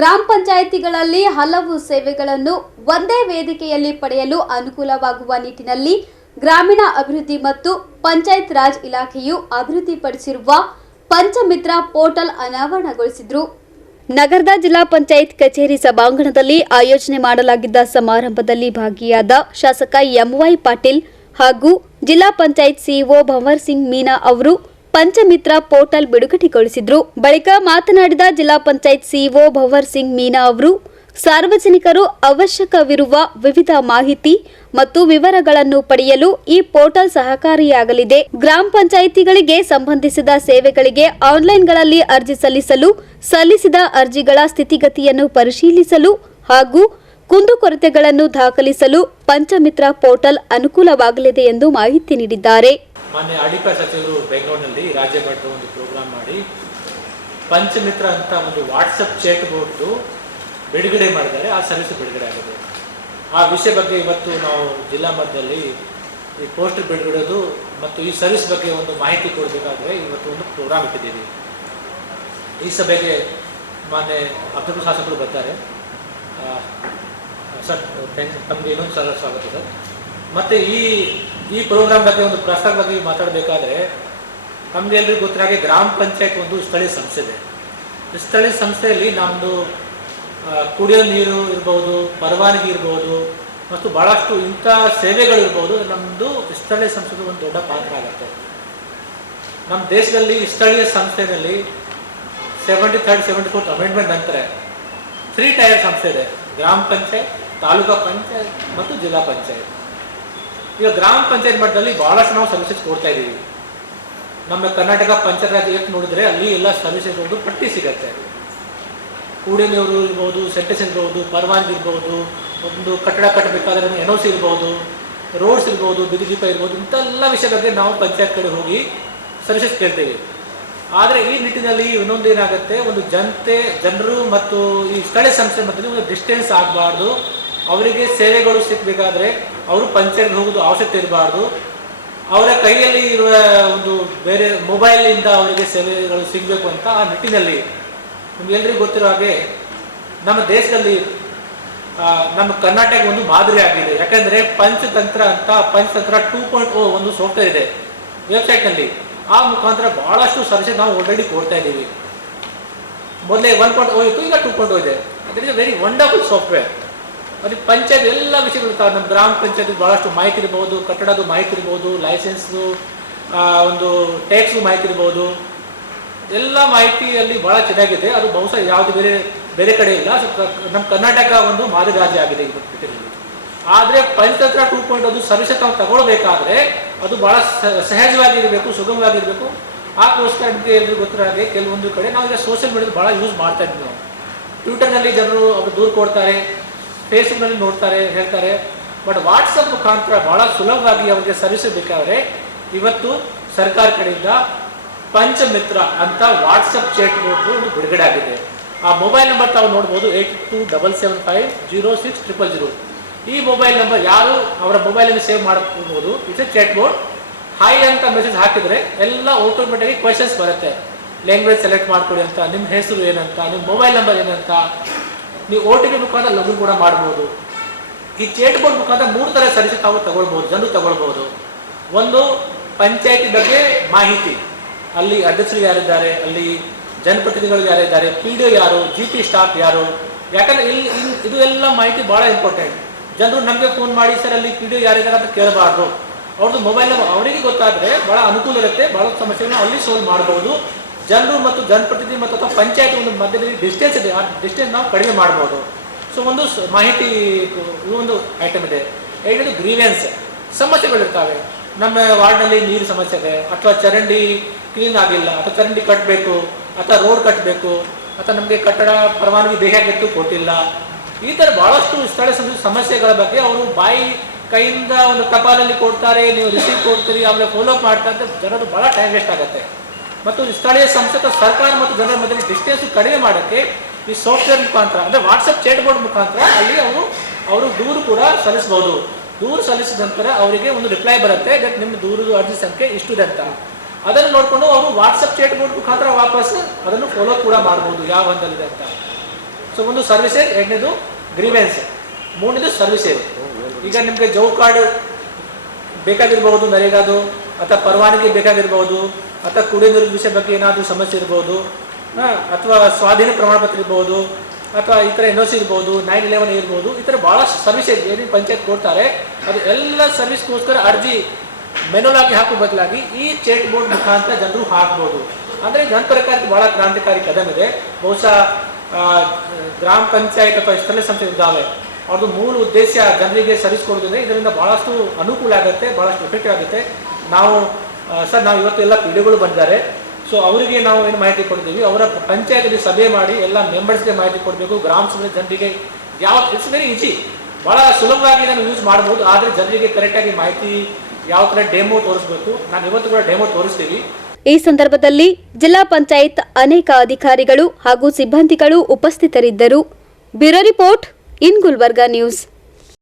ಗ್ರಾಮ ಪಂಚಾಯಿತಿಗಳಲ್ಲಿ ಹಲವು ಸೇವೆಗಳನ್ನು ಒಂದೇ ವೇದಿಕೆಯಲ್ಲಿ ಪಡೆಯಲು ಅನುಕೂಲವಾಗುವ ನಿಟ್ಟಿನಲ್ಲಿ ಗ್ರಾಮೀಣ ಅಭಿವೃದ್ಧಿ ಮತ್ತು ಪಂಚಾಯತ್ ರಾಜ್ ಇಲಾಖೆಯು ಅಭಿವೃದ್ಧಿಪಡಿಸಿರುವ ಪಂಚಮಿತ್ರ ಪೋರ್ಟಲ್ ಅನಾವರಣಗೊಳಿಸಿದರು. ನಗರದ ಜಿಲ್ಲಾ ಪಂಚಾಯತ್ ಕಚೇರಿ ಸಭಾಂಗಣದಲ್ಲಿ ಆಯೋಜನೆ ಮಾಡಲಾಗಿದ್ದ ಸಮಾರಂಭದಲ್ಲಿ ಭಾಗಿಯಾದ ಶಾಸಕ ಎಂವೈ ಪಾಟೀಲ್ ಹಾಗೂ ಜಿಲ್ಲಾ ಪಂಚಾಯತ್ ಸಿಇಒ ಭಂವರ್ ಸಿಂಗ್ ಮೀನಾ ಅವರು ಪಂಚಮಿತ್ರ ಪೋರ್ಟಲ್ ಬಿಡುಗಡೆಗೊಳಿಸಿದರು. ಬಳಿಕ ಮಾತನಾಡಿದ ಜಿಲ್ಲಾ ಪಂಚಾಯತ್ ಸಿಇಒ ಭಂವರ್ ಸಿಂಗ್ ಮೀನಾ ಅವರು ಸಾರ್ವಜನಿಕರು ಅವಶ್ಯಕವಿರುವ ವಿವಿಧ ಮಾಹಿತಿ ಮತ್ತು ವಿವರಗಳನ್ನು ಪಡೆಯಲು ಈ ಪೋರ್ಟಲ್ ಸಹಕಾರಿಯಾಗಲಿದೆ. ಗ್ರಾಮ ಪಂಚಾಯಿತಿಗಳಿಗೆ ಸಂಬಂಧಿಸಿದ ಸೇವೆಗಳಿಗೆ ಆನ್ಲೈನ್ಗಳಲ್ಲಿ ಅರ್ಜಿ ಸಲ್ಲಿಸಲು, ಸಲ್ಲಿಸಿದ ಅರ್ಜಿಗಳ ಸ್ಥಿತಿಗತಿಯನ್ನು ಪರಿಶೀಲಿಸಲು ಹಾಗೂ ಕುಂದುಕೊರತೆಗಳನ್ನು ದಾಖಲಿಸಲು ಪಂಚಮಿತ್ರ ಪೋರ್ಟಲ್ ಅನುಕೂಲವಾಗಲಿದೆ ಎಂದು ಮಾಹಿತಿ ನೀಡಿದ್ದಾರೆ. ಮಾನ್ಯ ಆಡಳಿತ ಸಚಿವರು ಬೆಂಗಳೂರಿನಲ್ಲಿ ರಾಜ್ಯ ಮಟ್ಟದ ಒಂದು ಪ್ರೋಗ್ರಾಮ್ ಮಾಡಿ ಪಂಚಮಿತ್ರ ಅಂತ ಒಂದು ವಾಟ್ಸಪ್ ಚಾಟ್ ಬೋರ್ಡ್ ಬಿಡುಗಡೆ ಮಾಡಿದ್ದಾರೆ. ಆ ಸರ್ವಿಸ್ ಬಿಡುಗಡೆ ಆಗಿದೆ. ಆ ವಿಷಯ ಬಗ್ಗೆ ಇವತ್ತು ನಾವು ಜಿಲ್ಲಾ ಮಟ್ಟದಲ್ಲಿ ಈ ಪೋಸ್ಟರ್ ಬಿಡುಗಡೆದು ಮತ್ತು ಈ ಸರ್ವಿಸ್ ಬಗ್ಗೆ ಒಂದು ಮಾಹಿತಿ ಕೊಡಬೇಕಾದ್ರೆ ಇವತ್ತು ಒಂದು ಪ್ರೋಗ್ರಾಮ್ ಇಟ್ಟಿದ್ದೀವಿ. ಈ ಸಭೆಗೆ ಮಾನ್ಯ ಅಬ್ದುಲ್ ಶಾಸಕರು ಬರ್ತಾರೆ. ಸರ್ ತಮಗೆ ಇನ್ನೊಂದು ಸಲ ಸ್ವಾಗತ ಸರ್. ಮತ್ತು ಈ ಪ್ರೋಗ್ರಾಮ್ ಬಗ್ಗೆ ಒಂದು ಪ್ರಸ್ತಾವ ಬಗ್ಗೆ ಮಾತಾಡಬೇಕಾದ್ರೆ ನಮಗೆ ಎಲ್ರಿಗೂ ಗೊತ್ತಾಗಿ ಗ್ರಾಮ ಪಂಚಾಯತ್ ಒಂದು ಸ್ಥಳೀಯ ಸಂಸ್ಥೆ ಇದೆ. ಸ್ಥಳೀಯ ಸಂಸ್ಥೆಯಲ್ಲಿ ನಮ್ಮದು ಕುಡಿಯೋ ನೀರು ಇರ್ಬೋದು, ಪರವಾನಗಿ ಇರ್ಬೋದು ಮತ್ತು ಭಾಳಷ್ಟು ಇಂಥ ಸೇವೆಗಳಿರ್ಬೋದು. ನಮ್ಮದು ಸ್ಥಳೀಯ ಸಂಸ್ಥೆದು ಒಂದು ದೊಡ್ಡ ಪಾತ್ರ ಆಗುತ್ತೆ. ನಮ್ಮ ದೇಶದಲ್ಲಿ ಸ್ಥಳೀಯ ಸಂಸ್ಥೆಯಲ್ಲಿ 73rd 74th ಅಮೆಂಡ್ಮೆಂಟ್ ನಂತರ 3 ಟೈರ್ ಸಂಸ್ಥೆ ಇದೆ: ಗ್ರಾಮ ಪಂಚಾಯತ್, ತಾಲೂಕಾ ಪಂಚಾಯತ್ ಮತ್ತು ಜಿಲ್ಲಾ ಪಂಚಾಯತ್. ಈಗ ಗ್ರಾಮ ಪಂಚಾಯತ್ ಮಟ್ಟದಲ್ಲಿ ಭಾಳಷ್ಟು ನಾವು ಸರ್ವಿಸಸ್ ಕೊಡ್ತಾ ಇದ್ದೀವಿ. ನಮ್ಮ ಕರ್ನಾಟಕ ಪಂಚಾಯತ್ ರಾಜ್ ಆಕ್ಟ್ ನೋಡಿದ್ರೆ ಅಲ್ಲಿ ಎಲ್ಲ ಸರ್ವಿಸಸ್ ಒಂದು ಪಟ್ಟಿ ಸಿಗುತ್ತೆ. ಕುಡಿಯೋ ನೀರು ಇರ್ಬೋದು, ಸೆಂಟೆನ್ಸ್ ಇರ್ಬೋದು, ಪರವಾನಗಿ ಇರ್ಬೋದು, ಒಂದು ಕಟ್ಟಡ ಕಟ್ಟಬೇಕಾದ್ರೆ NOC ಇರ್ಬೋದು, ರೋಡ್ಸ್ ಇರ್ಬೋದು, ಬೀದಿ ದೀಪ ಇರ್ಬೋದು, ಇಂಥೆಲ್ಲ ವಿಷಯ ಬಗ್ಗೆ ನಾವು ಪಂಚಾಯತ್ ಕಡೆ ಹೋಗಿ ಸರ್ವಿಸಸ್ ಕೇಳ್ತೇವೆ. ಆದರೆ ಈ ನಿಟ್ಟಿನಲ್ಲಿ ಇನ್ನೊಂದು ಏನಾಗುತ್ತೆ, ಒಂದು ಜನರು ಮತ್ತು ಈ ಸ್ಥಳೀಯ ಸಂಸ್ಥೆ ಮಧ್ಯದಲ್ಲಿ ಒಂದು ಡಿಸ್ಟೆನ್ಸ್ ಆಗಬಾರ್ದು. ಅವರಿಗೆ ಸೇವೆಗಳು ಸಿಗಬೇಕಾದ್ರೆ ಅವರು ಪಂಚಾಯತ್ಗೆ ಹೋಗೋದು ಅವಶ್ಯಕತೆ ಇರಬಾರ್ದು. ಅವರ ಕೈಯಲ್ಲಿ ಇರುವ ಒಂದು ಬೇರೆ ಮೊಬೈಲಿಂದ ಅವರಿಗೆ ಸೇವೆಗಳು ಸಿಗಬೇಕು ಅಂತ ಆ ನಿಟ್ಟಿನಲ್ಲಿ ನಿಮಗೆಲ್ಲರಿಗೂ ಗೊತ್ತಿರೋ ಹಾಗೆ ನಮ್ಮ ದೇಶದಲ್ಲಿ ನಮ್ಮ ಕರ್ನಾಟಕ ಒಂದು ಮಾದರಿ ಆಗಿದೆ. ಯಾಕಂದರೆ ಪಂಚತಂತ್ರ 2.0 ಒಂದು ಸಾಫ್ಟ್ವೇರ್ ಇದೆ ವೆಬ್ಸೈಟ್ನಲ್ಲಿ. ಆ ಮುಖಾಂತರ ಭಾಳಷ್ಟು ಸರ್ವಿಸ್ ನಾವು ಆಲ್ರೆಡಿ ಕೊಡ್ತಾ ಇದ್ದೀವಿ. ಮೊದಲೇ 1.0 ಇತ್ತು, ಈಗ 2.0 ಇದೆ. That is a very wonderful software. ಅದಕ್ಕೆ ಪಂಚಾಯತ್ ಎಲ್ಲ ವಿಷಯಗಳು ಇರ್ತಾವೆ. ನಮ್ಮ ಗ್ರಾಮ ಪಂಚಾಯತ್ ಭಾಳಷ್ಟು ಮಾಹಿತಿ ಇರ್ಬೋದು, ಕಟ್ಟಡದ ಮಾಹಿತಿ ಇರ್ಬೋದು, ಲೈಸೆನ್ಸ್ದು ಒಂದು ಟ್ಯಾಕ್ಸ್ದು ಮಾಹಿತಿ ಇರ್ಬೋದು. ಎಲ್ಲ ಮಾಹಿತಿಯಲ್ಲಿ ಭಾಳ ಚೆನ್ನಾಗಿದೆ. ಅದು ಬಹುಶಃ ಯಾವುದು ಬೇರೆ ಕಡೆ ಇಲ್ಲ. ನಮ್ಮ ಕರ್ನಾಟಕ ಒಂದು ಮಾದರಿ ರಾಜ್ಯ ಆಗಿದೆ ಇವತ್ತಿನಲ್ಲಿ. ಆದರೆ ಪಂಚತಂತ್ರ 2.0 ಸರ್ವಿಸ್ ನಾವು ತಗೊಳ್ಬೇಕಾದ್ರೆ ಅದು ಭಾಳ ಸಹಜವಾಗಿರಬೇಕು, ಸುಗಮವಾಗಿರಬೇಕು. ಆಗೋಸ್ಕರ ನಿಮಗೆ ಎಲ್ರಿಗೂ ಗೊತ್ತಿರೋ ಹಾಗೆ ಕೆಲವೊಂದು ಕಡೆ ನಾವು ಈಗ ಸೋಷಿಯಲ್ ಮೀಡಿಯಾದ ಭಾಳ ಯೂಸ್ ಮಾಡ್ತಾ ಇದ್ವಿ. ನಾವು ಟ್ವಿಟರ್ನಲ್ಲಿ ಜನರು ಅವರು ದೂರು ಕೊಡ್ತಾರೆ, ಫೇಸ್ಬುಕ್ನಲ್ಲಿ ನೋಡ್ತಾರೆ, ಹೇಳ್ತಾರೆ. ಬಟ್ ವಾಟ್ಸಪ್ ಮುಖಾಂತರ ಭಾಳ ಸುಲಭವಾಗಿ ಅವರಿಗೆ ಸರ್ವಿಸ್ ಬೇಕಾದರೆ ಇವತ್ತು ಸರ್ಕಾರ ಕಡೆಯಿಂದ ಪಂಚಮಿತ್ರ ಅಂತ ವಾಟ್ಸಪ್ ಚಾಟ್ ಬೋರ್ಡ್ ಒಂದು ಬಿಡುಗಡೆ ಆಗಿದೆ. ಆ ಮೊಬೈಲ್ ನಂಬರ್ ತಾವು ನೋಡ್ಬೋದು, 8277506000. ಈ ಮೊಬೈಲ್ ನಂಬರ್ ಯಾರು ಅವರ ಮೊಬೈಲನ್ನು ಸೇವ್ ಮಾಡ್ಕೋಬೋದು. It's a chat board. Hi ಅಂತ ಮೆಸೇಜ್ ಹಾಕಿದರೆ ಎಲ್ಲ ಆಟೋಮೆಟಿಕ್ ಕ್ವೆಶನ್ಸ್ ಬರುತ್ತೆ. ಲ್ಯಾಂಗ್ವೇಜ್ ಸೆಲೆಕ್ಟ್ ಮಾಡ್ಕೊಳ್ಳಿ ಅಂತ, ನಿಮ್ಮ ಹೆಸರು ಏನಂತ, ನಿಮ್ಮ ಮೊಬೈಲ್ ನಂಬರ್ ಏನಂತ, ನೀವು OTP ಮುಖಾಂತರ ಲಾಗಿನ್ ಕೂಡ ಮಾಡ್ಬೋದು. ಈ ಚಾಟ್ ಬೋರ್ಡ್ ಮುಖಾಂತರ 3 ಥರ ಸರ್ವಿಸ್ ತಾವು ತಗೊಳ್ಬೋದು, ಜನರು ತಗೊಳ್ಬೋದು. ಒಂದು ಪಂಚಾಯತಿ ಬಗ್ಗೆ ಮಾಹಿತಿ, ಅಲ್ಲಿ ಅಧ್ಯಕ್ಷರು ಯಾರಿದ್ದಾರೆ, ಅಲ್ಲಿ ಜನಪ್ರತಿನಿಧಿಗಳು ಯಾರಿದ್ದಾರೆ, PDO ಯಾರು, GP ಸ್ಟಾಫ್ ಯಾರು. ಯಾಕಂದರೆ ಇದು ಎಲ್ಲ ಮಾಹಿತಿ ಭಾಳ ಇಂಪಾರ್ಟೆಂಟ್. ಜನರು ನಮಗೆ ಫೋನ್ ಮಾಡಿ ಸರ್ ಅಲ್ಲಿ PDO ಯಾರಿದ್ದಾರೆ ಅಂತ ಕೇಳಬಾರ್ದು. ಅವ್ರದ್ದು ಮೊಬೈಲ್ ನಂಬರ್ ಅವರಿಗೆ ಗೊತ್ತಾದರೆ ಭಾಳ ಅನುಕೂಲ ಇರುತ್ತೆ. ಭಾಳ ಸಮಸ್ಯೆಗಳನ್ನ ಅಲ್ಲಿ ಸಾಲ್ವ್ ಮಾಡ್ಬೋದು. ಜನರು ಮತ್ತು ಜನಪ್ರತಿನಿಧಿ ಮತ್ತು ಅಥವಾ ಪಂಚಾಯತ್ ಒಂದು ಮಧ್ಯದಲ್ಲಿ ಡಿಸ್ಟೆನ್ಸ್ ಇದೆ, ಆ ಡಿಸ್ಟೆನ್ಸ್ ನಾವು ಕಡಿಮೆ ಮಾಡ್ಬೋದು. ಸೊ ಒಂದು ಮಾಹಿತಿ ಒಂದು ಐಟಮ್ ಇದೆ. ಎರಡನೇದು ಗ್ರೀವೆನ್ಸ್, ಸಮಸ್ಯೆಗಳಿರ್ತವೆ. ನಮ್ಮ ವಾರ್ಡ್ನಲ್ಲಿ ನೀರು ಸಮಸ್ಯೆ ಇದೆ, ಅಥವಾ ಚರಂಡಿ ಕ್ಲೀನ್ ಆಗಿಲ್ಲ, ಅಥವಾ ಚರಂಡಿ ಕಟ್ಟಬೇಕು, ಅಥವಾ ರೋಡ್ ಕಟ್ಟಬೇಕು, ಅಥವಾ ನಮಗೆ ಕಟ್ಟಡ ಪರವಾನಗಿ ಬೇಕಾಗಿತ್ತು ಕೊಟ್ಟಿಲ್ಲ. ಈ ಥರ ಭಾಳಷ್ಟು ಸ್ಥಳೀಯ ಸಮಸ್ಯೆಗಳ ಬಗ್ಗೆ ಅವರು ಕೈಯಿಂದ ಒಂದು ಟಪಾಲಲ್ಲಿ ಕೊಡ್ತಾರೆ, ನೀವು ರಿಸೀವ್ ಕೊಡ್ತೀರಿ, ಆಮೇಲೆ ಫಾಲೋ ಅಪ್ ಮಾಡ್ತಾರೆ ಅಂತ ಜನರು ಭಾಳ ಟೈಮ್ ವೇಸ್ಟ್ ಆಗುತ್ತೆ. ಮತ್ತು ಸ್ಥಳೀಯ ಸಂಸ್ಥೆ ಸರ್ಕಾರ ಮತ್ತು ಜನರ ಮಧ್ಯೆ ಡಿಸ್ಟೆನ್ಸ್ ಕಡಿಮೆ ಮಾಡೋಕ್ಕೆ ಈ ಸಾಫ್ಟ್ವೇರ್ ಮುಖಾಂತರ ಅಂದರೆ ವಾಟ್ಸಪ್ ಚಾಟ್ ಬೋರ್ಡ್ ಮುಖಾಂತರ ಅಲ್ಲಿ ಅವರು ದೂರು ಕೂಡ ಸಲ್ಲಿಸ್ಬೋದು. ದೂರು ಸಲ್ಲಿಸಿದ ನಂತರ ಅವರಿಗೆ ಒಂದು ರಿಪ್ಲೈ ಬರುತ್ತೆ, ದಟ್ ನಿಮ್ಮ ದೂರದ ಅರ್ಜಿ ಸಂಖ್ಯೆ ಇಷ್ಟಿದೆ ಅಂತ. ಅದನ್ನು ನೋಡಿಕೊಂಡು ಅವರು ವಾಟ್ಸಪ್ ಚಾಟ್ ಬೋರ್ಡ್ ಮುಖಾಂತರ ವಾಪಸ್ ಅದನ್ನು ಫಾಲೋ ಕೂಡ ಮಾಡ್ಬೋದು ಯಾವ ಹಂತದಲ್ಲಿದೆ ಅಂತ. ಸೊ ಸೊ ಒಂದು ಸರ್ವಿಸೇಜ್, ಎರಡನೇದು ಗ್ರೀವೆನ್ಸ್, ಮೂರನೇದು ಸರ್ವಿಸೇಜ್. ಈಗ ನಿಮಗೆ ಜೌ ಕಾರ್ಡ್ ಬೇಕಾಗಿರ್ಬೋದು, ನರೇಗಾದು ಅಥವಾ ಪರವಾನಗಿ ಬೇಕಾಗಿರ್ಬೋದು, ಅಥವಾ ಕುಡಿಯೋ ನೀರಿನ ವಿಷಯ ಬಗ್ಗೆ ಏನಾದರೂ ಸಮಸ್ಯೆ ಇರ್ಬೋದು, ಅಥವಾ ಸ್ವಾಧೀನ ಪ್ರಮಾಣ ಪತ್ರ ಇರ್ಬೋದು, ಅಥವಾ ಈ ಥರ NOC ಇರ್ಬೋದು, 911 ಇರ್ಬೋದು. ಈ ಥರ ಭಾಳಷ್ಟು ಸರ್ವಿಸೇಜ್ ಏನು ಪಂಚಾಯತ್ ಕೊಡ್ತಾರೆ, ಅದು ಎಲ್ಲ ಸರ್ವಿಸ್ಗೋಸ್ಕರ ಅರ್ಜಿ ಮೆನುಲ್ ಆಗಿ ಹಾಕೋ ಬದಲಾಗಿ ಈ ಚೇಟ್ ಬೋರ್ಡ್ ಮುಖಾಂತರ ಜನರು ಹಾಕ್ಬೋದು. ಅಂದರೆ ನನ್ನ ಪ್ರಕಾರ ಭಾಳ ಕ್ರಾಂತಿಕಾರಿ ಕದಂ ಇದೆ. ಬಹುಶಃ ಗ್ರಾಮ ಪಂಚಾಯತ್ ಅಥವಾ ಸ್ಥಳೀಯ ಸಂಸ್ಥೆ ಇದ್ದಾವೆ, ಅವ್ರದ್ದು ಮೂಲ ಉದ್ದೇಶ ಜನರಿಗೆ ಸರ್ವಿಸ್ ಕೊಡೋದ್ರಿಂದ ಇದರಿಂದ ಭಾಳಷ್ಟು ಅನುಕೂಲ ಆಗುತ್ತೆ, ಭಾಳಷ್ಟು ಎಫೆಕ್ಟಿವ್ ಆಗುತ್ತೆ. ನಾವು ಸರ್ ನಾವು ಇವತ್ತು ಎಲ್ಲ ಪೀಡಿಗಳು ಬಂದಿದ್ದಾರೆ, ಸೊ ಅವರಿಗೆ ನಾವು ಏನು ಮಾಹಿತಿ ಕೊಡ್ತೀವಿ, ಅವರ ಪಂಚಾಯತ್ಗೆ ಸಭೆ ಮಾಡಿ ಎಲ್ಲ ಮೆಂಬರ್ಸ್ಗೆ ಮಾಹಿತಿ ಕೊಡಬೇಕು. ಗ್ರಾಮ ಸಭೆ ಜನರಿಗೆ ಇಟ್ಸ್ ವೆರಿ ಈಸಿ, ಭಾಳ ಸುಲಭವಾಗಿ ಇದನ್ನು ಯೂಸ್ ಮಾಡ್ಬೋದು. ಆದರೆ ಜನರಿಗೆ ಕರೆಕ್ಟಾಗಿ ಮಾಹಿತಿ ಯಾವ ಥರ ಡೆಮೋ ತೋರಿಸ್ಬೇಕು, ನಾನು ಇವತ್ತು ಕೂಡ ಡೆಮೋ ತೋರಿಸ್ತೀವಿ. ಈ ಸಂದರ್ಭದಲ್ಲಿ ಜಿಲ್ಲಾ ಪಂಚಾಯತ್ ಅನೇಕ ಅಧಿಕಾರಿಗಳು ಹಾಗೂ ಸಿಬ್ಬಂದಿಗಳು ಉಪಸ್ಥಿತರಿದ್ದರು. Bureau report in Gulbarga news.